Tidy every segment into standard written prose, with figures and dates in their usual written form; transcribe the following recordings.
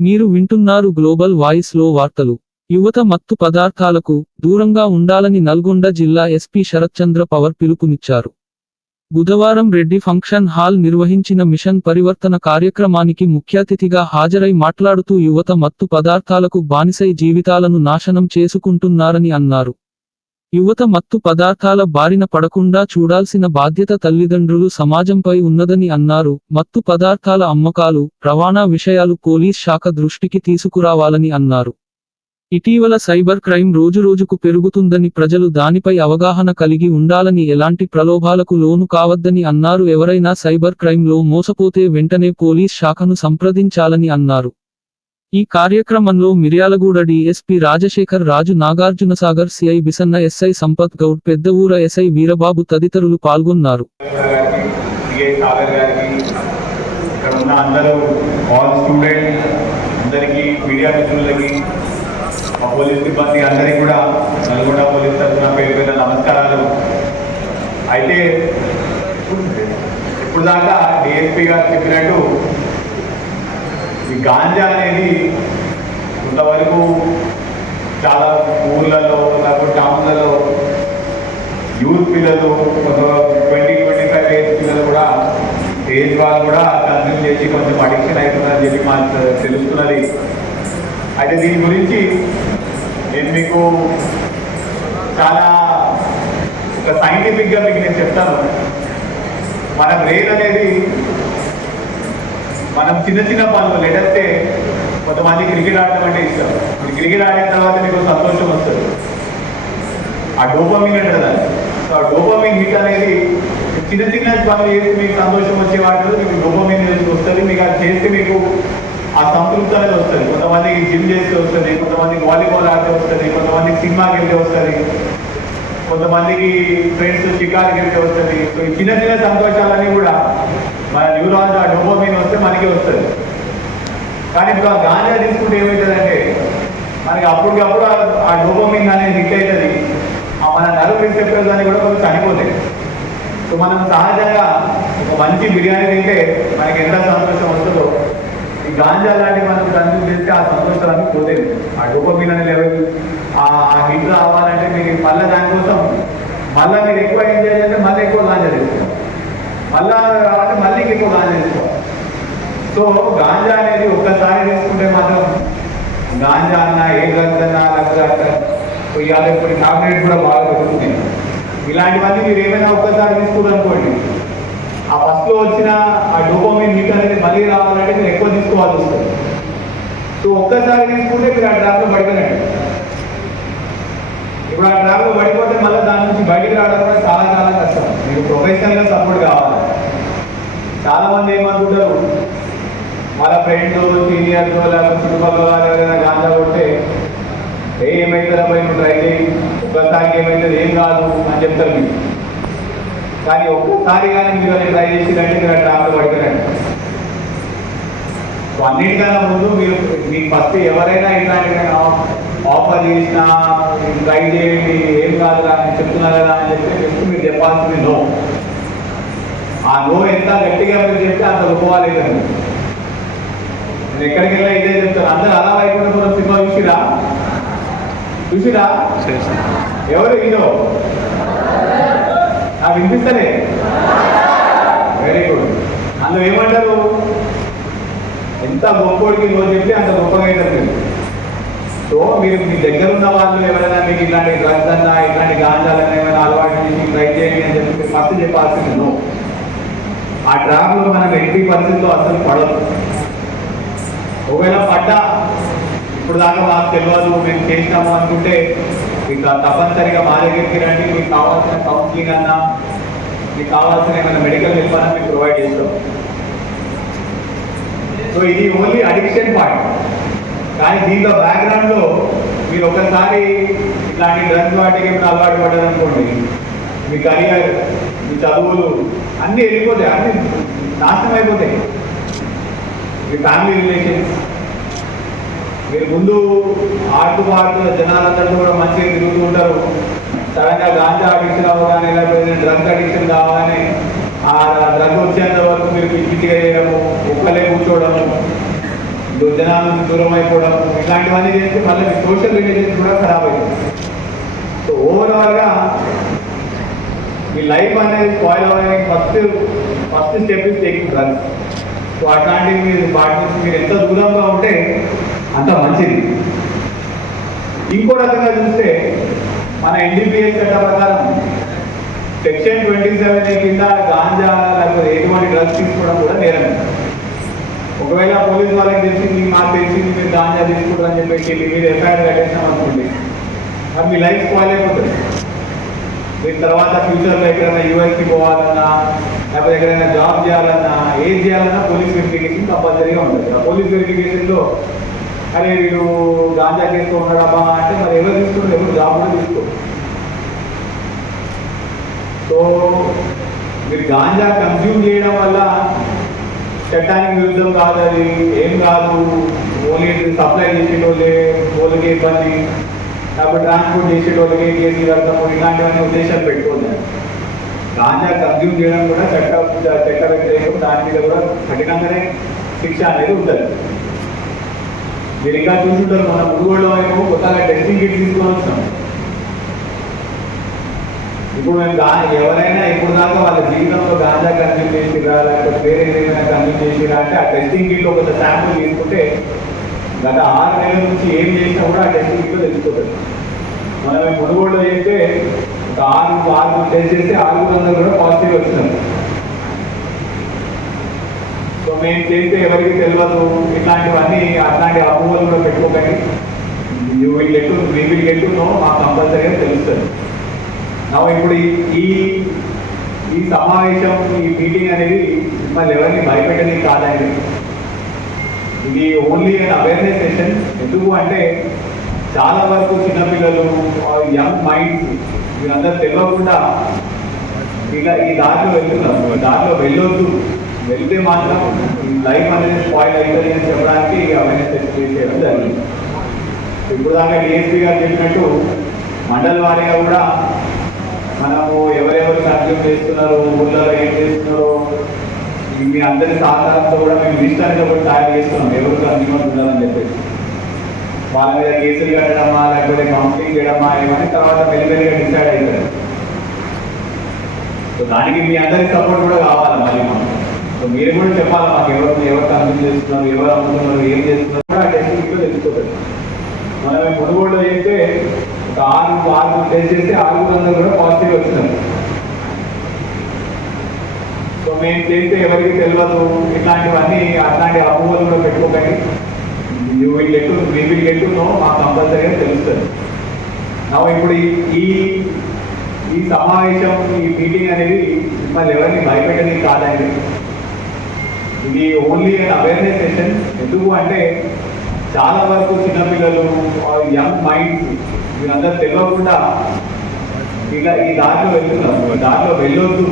మీరు వింటున్నారు global voice లో వార్తలు. యువత మత్తు పదార్థాలకు దూరంగా ఉండాలని నల్గొండ జిల్లా ఎస్పీ శరత్చంద్ర పవర్ పిలుపునిచ్చారు. బుధవారం రెడ్డి ఫంక్షన్ హాల్ నిర్వహించిన మిషన్ పరివర్తన కార్యక్రమానికి ముఖ్యాతిథిగా హాజరై మాట్లాడుతూ యువత మత్తు పదార్థాలకు బానిసై జీవితాలను నాశనం చేసుకుంటున్నారని అన్నారు. యువత మత్తు పదార్థాల బారిన పడకుండా చూడాల్సిన బాధ్యత తల్లిదండ్రులు సమాజంపై ఉన్నదని అన్నారు. మత్తు పదార్థాల అమ్మకాలు, రవాణా విషయాలు పోలీస్ శాఖ దృష్టికి తీసుకురావాలని అన్నారు. ఇటీవల సైబర్ క్రైమ్ రోజురోజుకు పెరుగుతుందని ప్రజలు దానిపై అవగాహన కలిగి ఉండాలని ఎలాంటి ప్రలోభాలకు లోను కావద్దని అన్నారు. ఎవరైనా సైబర్ క్రైమ్ లో మోసపోతే వెంటనే పోలీస్ శాఖను సంప్రదించాలని అన్నారు. ఈ కార్యక్రమంలో Miryalaguda DSP Rajasekhar Raju, Nagarjunasagar CI Bisanna, SI Sampath Goud, Peddavura SI Veerababu తదితరులు పాల్గొన్నారు. అయితే ఇప్పుడు దాకా డిఎస్పీ గారు చెప్పినట్టు ఈ గాంజా అనేది కొంతవరకు చాలా ఊర్లలో, లేకపోతే టౌన్లలో యూత్ పిల్లలు, కొంత 20-25 ఏజ్ పిల్లలు కూడా, ఏజ్ వాళ్ళు కూడా కన్జ్యూమ్ చేసి కొంచెం అడిక్షన్ అవుతుందని చెప్పి మాకు తెలుస్తున్నది. అయితే దీని గురించి నేను మీకు చాలా ఒక సైంటిఫిక్గా మీకు నేను చెప్తాను. మన బ్రెయిన్ అనేది మనం చిన్న చిన్న పనులు, లేదంటే కొంతమంది క్రికెట్ ఆడటం అంటే ఇష్టం. క్రికెట్ ఆడిన తర్వాత మీకు సంతోషం వస్తుంది, ఆ డోపమిన్ అంటే కదా. సో ఆ డోపమిన్ హిట్ అనేది చిన్న చిన్న పనులు చేసి మీకు సంతోషం వచ్చే వాటిలో మీకు డోపమిన్ వస్తుంది. మీకు అది చేస్తే మీకు ఆ సంతృప్తి అనేది వస్తుంది. కొంతమందికి జిమ్ చేస్తే వస్తుంది, కొంతమందికి వాలీబాల్ ఆడితే వస్తుంది, కొంతమందికి సినిమాకి వెళ్తే వస్తుంది, కొంతమందికి ఫ్రెండ్స్ షికార్కి వెళ్తే వస్తుంది. సో ఈ చిన్న చిన్న సంతోషాలన్నీ కూడా మన న్యూరాన్స్, ఆ డోపమిన్ వస్తే మనకి వస్తుంది. కానీ ఇప్పుడు ఆ గాంజా తీసుకుంటే ఏమవుతుందంటే మనకి అప్పటికప్పుడు ఆ డోపమిన్ అనేది హిట్ అవుతుంది. మన నర్వ్ రిసెప్టర్స్ అని కూడా కొంచెం చనిపోతాయి. సో మనం సహజంగా ఒక మంచి బిర్యానీ తింటే మనకి ఎంత సంతోషం వస్తుందో, ఈ గాంజా లాంటివి మనం కన్జ్యూమ్ చేస్తే ఆ సంతోషాలన్నీ పోతాయి. ఆ డోపమిన్ అనే లెవెల్, ఆ హిట్ రావాలంటే మీకు మళ్ళీ దానికోసం మళ్ళీ మీరు ఎక్కువ ఎంజాయ్ చేస్తే మళ్ళీ ఎక్కువ గాంజా తీసుకోవాలి, మళ్ళా రావాలంటే మళ్ళీ ఎక్కువ గాంజా తీసుకోవాలి. సో గాంజా అనేది ఒక్కసారి తీసుకుంటే మాత్రం గాంజా అన్నా, ఏ డ్రగ్స్ అన్నా, లేకపోతే ఇవాళ ఇప్పుడు టాబ్లెట్ కూడా బాగా పెరుగుతుంది. ఇలాంటివన్నీ మీరు ఏమైనా ఒక్కసారి తీసుకోవాలనుకోండి, ఆ ఫస్ట్లో వచ్చిన ఆ డోపమిన్ హిట్ అనేది మళ్ళీ రావాలంటే మీరు ఎక్కువ తీసుకోవాల్సి వస్తుంది. సో ఒక్కసారి తీసుకుంటే మీరు ఆ డ్రాప్లో పడిపోయినట్టు. ఇప్పుడు ఆ డ్రాప్లో పడిపోతే మళ్ళీ దాని నుంచి బయటికి రావడం కూడా చాలా చాలా కష్టం. మీకు ప్రొఫెషనల్గా సపోర్ట్ కావాలి. చాలామంది ఏమనుకుంటారు, వాళ్ళ ఫ్రెండ్స్, సీనియర్స్, లేకపోతే చుట్టుపక్కల వాళ్ళు ఎవరైనా గాంజా కొడితే ఏమైతుందా పోయి నువ్వు ట్రై చేయి, ఒక్కసారికి ఏమైతుంది, ఏం కాదు అని చెప్తారు మీకు. కానీ ఒక్కసారి కానీ మీరు అది ట్రై చేసినట్టే మీరు ఆ డ్రాప్లో పడిపోయినట్టు. సో అన్నిటికన్నా ముందు మీరు మీకు ఫస్ట్ ఎవరైనా ఇట్లాంటి ఆఫర్ చేసినా ట్రై చేయండి, ఏం కాదు అని చెప్తున్నారు కదా అని చెప్పి చెప్తూ మీరు చెప్పాల్సింది నో. ఆ నో ఎంత గట్టిగా మీరు చెప్తే అంత గొప్పవాలేదండి. నేను ఎక్కడికి వెళ్ళా ఇదే చెప్తాను. అందరూ అలా వైకుంఠపురం సినిమా చూసిరా ఎవరు హీరో నాకు వినిపిస్తలే? Very good. అందులో ఏమంటారు, ఎంత గొప్పోడికి నో చెప్తే అంత గొప్పగా అవుతుంది. సో మీరు మీ దగ్గర ఉన్న వాళ్ళు ఎవరైనా మీకు ఇట్లాంటి డ్రగ్స్ అన్నా, ఇట్లాంటి గాంజాలన్నా ఏమైనా అలవాటు చేసి ట్రై చేయండి అని చెప్పి మీరు ఫస్ట్ చెప్పాల్సింది నో. ఆ ట్రాప్లో మనం 80% అసలు పడదు. ఒకవేళ పడ్డా ఇప్పుడు దాకా మాకు తెలియదు, మేము చేసినాము అనుకుంటే మీకు తప్పనిసరిగా మా దగ్గరికి రండి. మీకు కావాల్సిన కౌన్సిలింగ్ అన్నా, మీకు కావాల్సిన ఏమైనా మెడికల్ హెల్ప్ అన్నా మీకు ప్రొవైడ్ చేస్తాం. సో ఇది ఓన్లీ అడిక్షన్ పార్ట్. కానీ దీంట్లో బ్యాక్గ్రౌండ్లో మీరు ఒకసారి ఇట్లాంటి డ్రగ్స్ వాటికి ఏమైనా అలవాటు పడ్డారనుకోండి, మీ కెరియర్, మీ చదువులు అన్నీ వెళ్ళిపోతాయి, అన్నీ నాశనం అయిపోతాయి. మీ ఫ్యామిలీ రిలేషన్స్, మీరు ముందు ఆడుతూ జనాలందరితో కూడా మంచిగా తిరుగుతూ ఉంటారు. సడన్గా గాంజా అడిక్షన్ అవ్వగానే, లేకపోతే డ్రగ్ అడిక్షన్ కావాలని ఆ డ్రగ్ వచ్చేంత వరకు మీరు పిచ్చిగా చేయడము, ఒక్కలే కూర్చోవడము, జనాల నుంచి దూరం అయిపోవడం ఇలాంటివన్నీ చేస్తే మళ్ళీ మీ సోషల్ రిలేషన్స్ కూడా ఖరాబ్ అవుతుంది. సో ఓవరాల్గా మీ లైఫ్ అనేది స్పాయిల్ అవ్వడానికి first step is taking drugs. So అట్లాంటివి మీరు వాటి నుంచి మీరు ఎంత దూరంగా ఉంటే అంత మంచిది. ఇంకో రకంగా చూస్తే మన ఎన్డీపీఎస్ చట్ట ప్రకారం సెక్షన్ 27 కింద గాంజా లేకపోతే ఎటువంటి డ్రగ్స్ తీసుకోవడం కూడా నేరం. ఒకవేళ పోలీసు వాళ్ళకి తెలిసింది మాకు తెలిసింది మీరు గాంజా తీసుకుంటారని చెప్పేసి మీరు ఎఫ్ఐఆర్ కట్టేసినాం అనుకోండి, మరి మీ లైఫ్ స్పాయిల్ అయిపోతుంది. మీరు తర్వాత ఫ్యూచర్లో ఎక్కడైనా యూఎస్కి పోవాలన్నా లేకపోతే ఎక్కడైనా జాబ్ చేయాలన్నా ఏం చేయాలన్నా పోలీస్ వెరిఫికేషన్ కంపల్సరీగా ఉంటుంది. ఆ పోలీస్ వెరిఫికేషన్లో అరే వీడు గాంజా చేస్తూ ఉన్నాడమ్మా అంటే మరి ఎవరు తీసుకుంటారు, ఎవరు జాబ్ కూడా తీసుకోరు. సో మీరు గాంజా కన్జ్యూమ్ చేయడం వల్ల చట్టానికి విరుద్ధం కాదు, అది ఏం కాదు, ఓన్లీ సప్లై చేసేటోళ్ళే వాళ్ళకి ఇబ్బంది, లేకపోతే ట్రాన్స్పోర్ట్ చేసేటోళ్ళకి కేసులు కడతాము ఇలాంటివన్నీ ఉద్దేశాలు పెట్టుకోండి. గాంజా కన్జ్యూమ్ చేయడం కూడా చట్ట వ్యతిరేకం, దాని మీద కూడా కఠినంగానే శిక్ష అనేది ఉంటుంది. మీరు ఇంకా చూసుంటారు, మన ముడుగోళ్ళలో ఏమో కొత్తగా టెస్టింగ్ కిట్ తీసుకొని వస్తాం. ఇప్పుడు మేము ఎవరైనా ఇప్పుడు దాకా వాళ్ళ జీవితంలో గాంజా కన్జ్యూమ్ చేసిరా లేకపోతే వేరే ఏదైనా కన్జ్యూమ్ చేసిరా అంటే ఆ టెస్టింగ్ కిట్లో కొంత శాంపుల్ తీసుకుంటే గత 6 నెలల నుంచి ఏం చేసినా కూడా ఆ టెస్టింగ్ కిట్లో తెలిసిపోతుంది. మనం మేము మునుగోడులో చేస్తే ఒక 6 టెస్ట్ చేస్తే 600 కూడా పాజిటివ్ వచ్చినారు. సో మేము చేస్తే ఎవరికి తెలియదు ఇట్లాంటివన్నీ, అట్లాంటి అపోహలు కూడా పెట్టుకోకండి. You will get to know, మాకు కంపల్సరీగా తెలుస్తుంది. ఇప్పుడు ఈ సమావేశం, ఈ మీటింగ్ అనేది మిమ్మల్ని ఎవరిని భయపెట్టడానికి కాదండి. ఇది ఓన్లీ అవేర్నెస్ సెషన్. ఎందుకు అంటే చాలా వరకు చిన్నపిల్లలు, యంగ్ మైండ్స్ వీరందరూ తెలియకుండా ఇక ఈ దారిలో వెళ్తున్నారు. ఈ దారిలో వెళ్ళొద్దు, వెళ్తే మాత్రం ఈ లైఫ్ అనేది స్పాయిల్ అవుతుంది అని చెప్పడానికి అవేర్నెస్ చేయడం జరిగింది. ఇప్పుడు దాకా డిఎస్పీ గారు చెప్పినట్టు మండల వారీగా కూడా మనము ఎవరెవరు కన్జ్యూమ్ చేస్తున్నారు, ఊళ్ళో ఏం చేస్తున్నారో మీ అందరి సహకారంతో కూడా మేము లిస్ట్ అనేది ఒకటి తయారు చేస్తున్నాం, ఎవరు కన్జ్యూమర్ ఉండాలని చెప్పేసి. వాళ్ళ మీద కేసులు కట్టడమా లేకపోతే కౌన్సిలింగ్ చేయడమా ఏమని తర్వాత మెల్లిమెల్లిగా డిసైడ్ అవుతుంది. సో దానికి మీ అందరి సపోర్ట్ కూడా కావాలి. మళ్ళీ మనం సో మీరు కూడా చెప్పాలి మాకు ఎవరు కన్జ్యూమ్ చేస్తున్నారు, ఎవరు అమ్ముతున్నారు, ఏం చేస్తున్నారు కూడా ఆ టెస్టింగ్ తెలుసుకోవాలి. మనం మేము మునుగోడులో చేస్తే ఒక 6 టెస్ట్ చేస్తే 600 కూడా పాజిటివ్ వచ్చినారు. సో మేము చేస్తే ఎవరికి తెలియదు ఇట్లాంటివన్నీ, అట్లాంటి అపోహలు కూడా పెట్టుకోకండి. You will get to know, మాకు కంపల్సరీగా తెలుస్తుంది. ఇప్పుడు ఈ సమావేశం, ఈ మీటింగ్ అనేది మిమ్మల్ని ఎవరిని భయపెట్టడానికి కాదండి. ఇది ఓన్లీ అవేర్నెస్ సెషన్. ఎందుకు అంటే చాలా వరకు చిన్నపిల్లలు, యంగ్ మైండ్స్ వీరందరూ తెలియకుండా ఇక ఈ దారిలో వెళ్తున్నారు. ఈ దారిలో వెళ్ళొద్దు,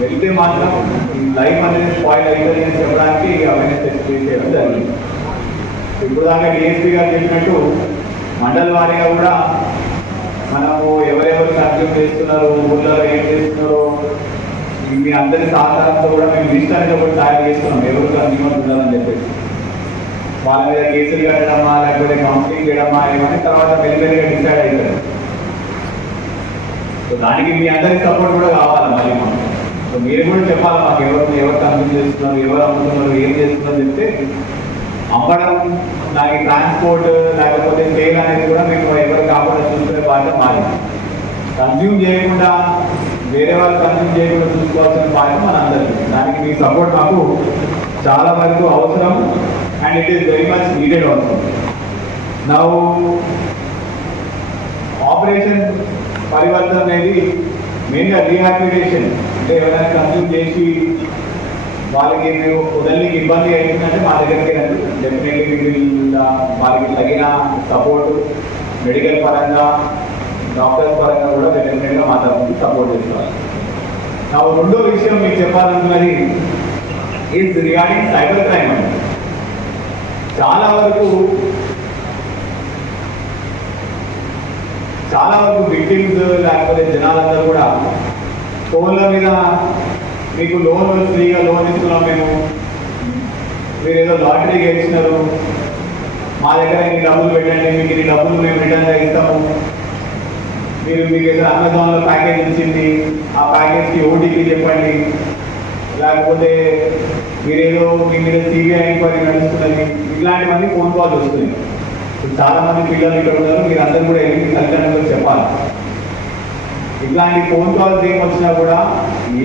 వెళ్తే మాత్రం ఈ లైఫ్ అనేది స్పాయిల్ అవుతుంది అని చెప్పడానికి అవేర్నెస్ చేయడం జరిగింది. ఇప్పుడు దాకా డిఎస్పీ గారు చెప్పినట్టు మండల వారీగా కూడా మనము ఎవరెవరు కన్జ్యూమ్ చేస్తున్నారు, ఊళ్ళో ఏం చేస్తున్నారో మీ అందరి సహకారంతో కూడా మేము లిస్ట్ అనేది ఒకటి తయారు చేస్తున్నాం, ఎవరు కన్జ్యూమర్ ఉండాలని చెప్పేసి. వాళ్ళ మీద కేసులు కట్టడమా లేకపోతే కౌన్సిలింగ్ చేయడమా ఏమని తర్వాత మెల్లిమెల్లిగా డిసైడ్ అవుతుంది. సో దానికి మీ అందరి సపోర్ట్ కూడా కావాలి. మళ్ళీ మనం సో మీరు కూడా చెప్పాలి మాకు ఎవరు కన్జ్యూమ్ చేస్తున్నారు, ఎవరు అమ్ముతున్నారు, ఏం చేస్తున్నారు చెప్తే అమ్మడం, దానికి ట్రాన్స్పోర్ట్ లేకపోతే సేల్ అనేది కూడా మేము ఎవరు కాకుండా చూసుకునే బాధ్యత మాది. కన్జ్యూమ్ చేయకుండా వేరే వాళ్ళు కన్జ్యూమ్ చేయకుండా చూసుకోవాల్సిన బాధ్యత మన అందరికీ. దానికి మీ సపోర్ట్ మాకు చాలా వరకు అవసరం. And it is very much needed also. Now, Operation Parivartan అనేది మెయిన్గా రీహాబిలిటేషన్. అంటే ఎవరైనా కన్జ్యూమ్ చేసి వాళ్ళకి మీరు వదలనికి ఇబ్బంది అవుతుందంటే మా దగ్గరికి రండి. డెఫినెట్లీ వాళ్ళకి తగిన సపోర్టు మెడికల్ పరంగా, డాక్టర్స్ పరంగా కూడా డెఫినెట్గా మా తరఫున సపోర్ట్ చేస్తారు. నా రెండో విషయం మీకు చెప్పాలనుకున్నది ఈజ్ రిగార్డింగ్ సైబర్ క్రైమ్ అండి. చాలా వరకు విక్టిమ్స్ లేకపోతే జనాలందరూ కూడా ఫోన్ల మీద మీకు ఫ్రీగా లోన్ ఇస్తున్నాం మేము, మీరు ఏదో లాటరీ గెలిచినారు, మా దగ్గర ఇన్ని డబ్బులు పెట్టండి, మీకు ఇన్ని డబ్బులు మేము రిటర్న్గా ఇస్తాము, మీకు ఏదైనా అమెజాన్లో ప్యాకేజ్ ఇచ్చింది, ఆ ప్యాకేజ్కి ఓటీపీ చెప్పండి, లేకపోతే మీరేదో మీ మీద సిబిఐ ఎంక్వైరీ నడుస్తున్నది, ఇట్లాంటివన్నీ ఫోన్ కాల్స్ వస్తున్నాయి. చాలా మంది పిల్లలు ఇక్కడ ఉన్నారు, మీరు అందరూ కూడా వెళ్ళి తల్లిదండ్రులకు చెప్పాలి. ఇట్లాంటి ఫోన్ కాల్స్ ఏం వచ్చినా కూడా,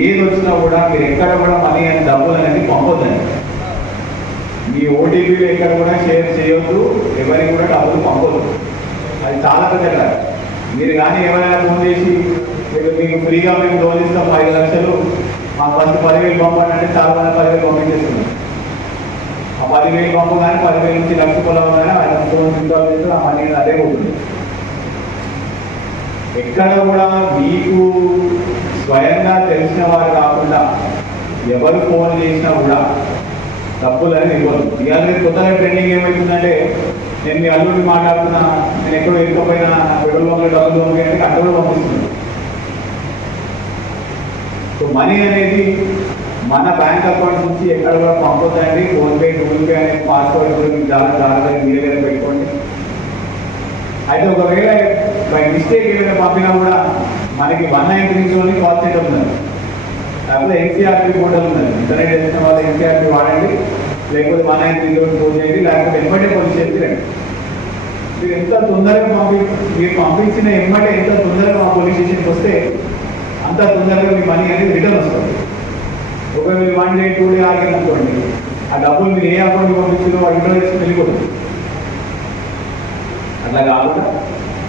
ఏది వచ్చినా కూడా మీరు ఎక్కడ కూడా మనీ అని డబ్బులు అనేది పంపొద్దండి. మీ ఓటీపీలు ఎక్కడ కూడా షేర్ చేయొద్దు, ఎవరికి కూడా డబ్బులు పంపొద్దు. అది చాలా పెద్ద. మీరు కానీ ఎవరైనా ఫోన్ చేసి మీకు ఫ్రీగా మేము లోన్ ఇస్తాం 5 లక్షలు, మాకు ఫస్ట్ 10,000 పంపండి అంటే చాలా మంది 10,000 పంపించేస్తున్నారు. ఆ 10,000 పంపు కానీ 10,000 నుంచి లక్ష రూపాయలు కానీ ఆయన ఫోన్ ఇన్స్టాల్ చేస్తే ఆ మనీ అదే ఉంటుంది. ఎక్కడ కూడా మీకు స్వయంగా తెలిసిన వారు కాకుండా ఎవరు ఫోన్ చేసినా కూడా డబ్బులు అనేది ఇవ్వదు. ఇవాళ కొత్తగా ట్రెండింగ్ ఏమవుతుందంటే, నేను మీ అల్లుడిని మాట్లాడుతున్నా, నేను ఎక్కడో ఎక్కకపోయినా పెట్రోల్ బంక్లో డబ్బులు పంపించడానికి అక్కడ కూడా పంపిస్తున్నాను. సో మనీ అనేది మన బ్యాంక్ అకౌంట్ నుంచి ఎక్కడ కూడా పంపొద్దండి. ఫోన్పే, గూగుల్ పే అనే పాస్వర్డ్ కూడా మీకు చాలా జాగ్రత్తగా మీ దగ్గర పెట్టుకోండి. అయితే ఒకవేళ బై మిస్టేక్ ఏదైనా పంపినా కూడా మనకి 193లోని కాల్ సెంటర్ ఉన్నది, లేకపోతే ఎన్సీఆర్పీ పోర్టల్ ఉన్నది. ఇంటర్నెట్ చేసిన వాళ్ళు ఎన్సీఆర్పీ వాడండి, లేకపోతే 193లోని ఫోన్ చేయండి, లేకపోతే ఎంబటే పోలీస్ స్టేషన్కి రండి. మీరు ఎంత తొందరగా మీరు పంపించిన ఎంబటే ఎంత తొందరగా మా పోలీస్ స్టేషన్కి వస్తే అంత తొందరగా మీ మనీ అనేది రిటర్న్ వస్తుంది. ఒకవేళ 1 డే 2 డే ఆగిందనుకోండి, ఆ డబ్బులు మీరు ఏ అకౌంట్కి పంపించిందో ఆ ఇంటర్వ్యూస్ వెళ్ళిపోతుంది. అట్లా కాకుండా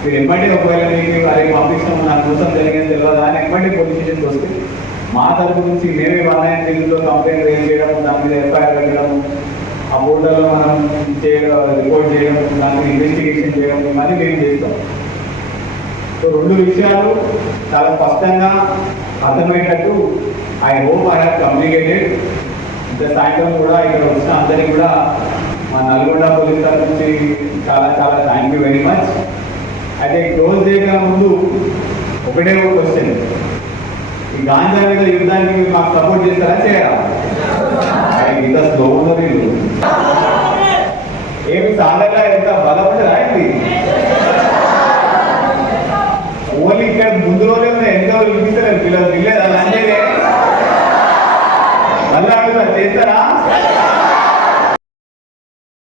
మీరు ఎంబటే ఒకవేళ మీకు అదే పంపించాము నాకు కోసం జరిగింది తెలియదు అని ఎంబటే పోలీస్ స్టేషన్కి వస్తే మా తరపు నుంచి మేమే 193లో కంప్లైంట్ రేజ్ చేయడం, దాని మీద ఎఫ్ఐఆర్ పెట్టడం, ఆ పోర్టల్లో మనం రిపోర్ట్ చేయడం, దాని మీద ఇన్వెస్టిగేషన్ చేయడం, ఇవన్నీ మేము చేస్తాం. సో 2 విషయాలు చాలా స్పష్టంగా అర్థమయ్యేటట్టు I hope I have communicated. ఇంత సాయంత్రం కూడా ఇక్కడ వచ్చిన అందరికీ కూడా మా నల్గొండ పోలీస్ తరఫు నుంచి చాలా చాలా థ్యాంక్ యూ వెరీ మచ్. అయితే క్లోజ్ చేయగా ముందు ఒకటే ఒక క్వశ్చన్, ఈ గాంజా మీద యుద్ధానికి మాకు సపోర్ట్ చేస్తారా చేయరా? ఇంత స్లో ఉన్నది ఏమి సాధారణ ఎంత బలం ఉంటుందా?